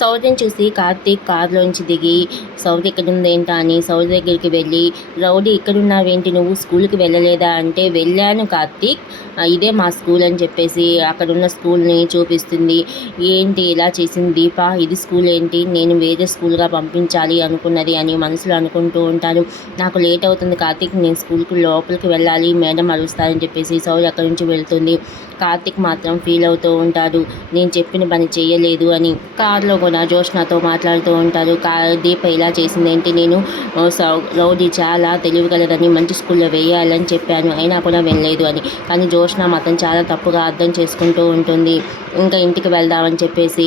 సౌర్యని చూసి కార్తీక్ కారులోంచి దిగి సౌర్య ఇక్కడ ఉందేంటా అని సౌర్య దగ్గరికి వెళ్ళి రౌడీ ఇక్కడున్నావేంటి నువ్వు స్కూల్కి వెళ్ళలేదా? అంటే వెళ్ళాను కార్తీక్. ఇదే మా స్కూల్ అని చెప్పేసి అక్కడ ఉన్న స్కూల్ని చూపిస్తుంది. ఏంటి ఇలా చేసింది దీప? ఇది స్కూల్ ఏంటి? నేను వేరే స్కూల్గా పంపించాలి అనుకున్నది అని మనసులో అనుకుంటూ ఉంటారు. నాకు లేట్ అవుతుంది కార్తీక్ నేను స్కూల్కి లోపలికి వెళ్ళాలి మేడం అరుస్తారని చెప్పేసి సౌరి అక్కడి నుంచి వెళ్తుంది. కార్తీక్ మాత్రం ఫీల్ అవుతూ ఉంటాడు. నేను చెప్పిన పని చేయలేదు అని కార్లో కూడా జోష్నాతో మాట్లాడుతూ ఉంటారు కా దీప ఇలా చేసిందేంటి నేను సౌ- రౌడీ చాలా తెలివిగలదని మంచి స్కూల్లో వేయాలని చెప్పాను. అయినా కూడా వెళ్ళలేదు అని. కానీ జోష్న మాత్రం చాలా తప్పుగా అర్థం చేసుకుంటూ ఉంటుంది. ఇంకా ఇంటికి వెళ్దామని చెప్పేసి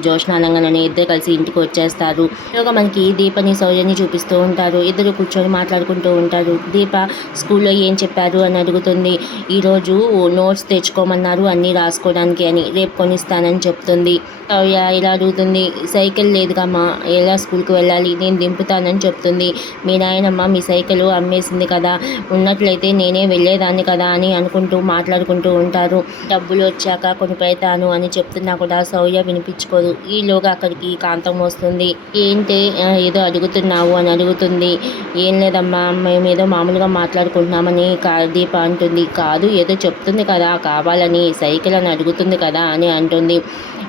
జోష్న అనగానే ఇద్దరు కలిసి ఇంటికి వచ్చేస్తారు. ఇలాగా మనకి దీపని సౌర్యని చూపిస్తూ ఉంటారు. ఇద్దరు కూర్చొని మాట్లాడుకుంటూ ఉంటారు. దీప స్కూల్లో ఏం చెప్పారు అని అడుగుతుంది. ఈరోజు నోట్స్ తెచ్చుకోమన్నారు అన్నీ రాసుకోవడానికి అని. రేపు కొనిస్తానని చెప్తుంది. సౌర్య ఇలా అడుగుతుంది. సైకిల్ లేదుగమ్మా ఎలా స్కూల్కి వెళ్ళాలి నేను దింపుతానని చెప్తుంది. మీ నాయనమ్మ మీ సైకిల్ అమ్మేసింది కదా ఉన్నట్లయితే నేనే వెళ్ళేదాన్ని కదా అని అనుకుంటూ మాట్లాడుకుంటూ ఉంటారు. డబ్బులు వచ్చాక కొన్ని పెడతాను అని చెప్తున్నా కూడా సౌర్య వినిపించుకోదు. ఈలోగా అక్కడికి కాంతం వస్తుంది. ఏంటి ఏదో అడుగుతున్నావు అని అడుగుతుంది. ఏం లేదమ్మా మేము ఏదో మామూలుగా మాట్లాడుకుంటున్నామని కా- దీప అంటుంది. కాదు ఏదో చెప్తుంది కదా కావాలని సైకిల్ అని అడుగుతుంది కదా అని అంటుంది.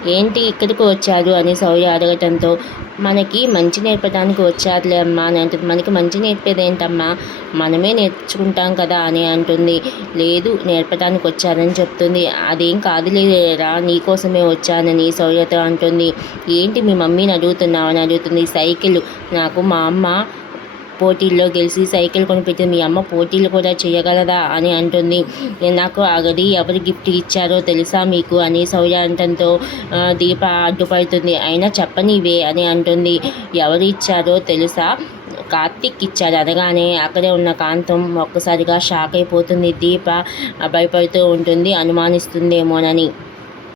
ఏంటి ఇక్కడికి వచ్చారు అని సౌర్య అడగటంతో మనకి మంచి నేర్పడానికి వచ్చారులే అమ్మా అని అంటుంది మనకి మంచి నేర్పేది ఏంటమ్మా మనమే నేర్చుకుంటాం కదా అని అంటుంది. లేదు నేర్పడానికి వచ్చారని చెప్తుంది. అదేం కాదులేరా నీకోసమే వచ్చానని సౌర్యతో అంటుంది. ఏంటి మీ మమ్మీని అడుగుతున్నావు అని అడుగుతుంది సైకిల్. నాకు మా అమ్మ పోటీల్లో గెలిచి సైకిల్ కొనిపెట్టింది. మీ అమ్మ పోటీలు కూడా చేయగలదా? అని అంటుంది. నాకు ఆ గది ఎవరు గిఫ్ట్ ఇచ్చారో తెలుసా మీకు? అని సౌర్య అంటంతో దీప అడ్డుపడుతుంది అయినా చెప్పనివే అని అంటుంది. ఎవరు ఇచ్చారో తెలుసా? కార్తిక్ ఇచ్చాడు. అనగానే అక్కడే ఉన్న కాంతం ఒక్కసారిగా షాక్ అయిపోతుంది. దీప భయపడుతూ ఉంటుంది. అనుమానిస్తుందేమోనని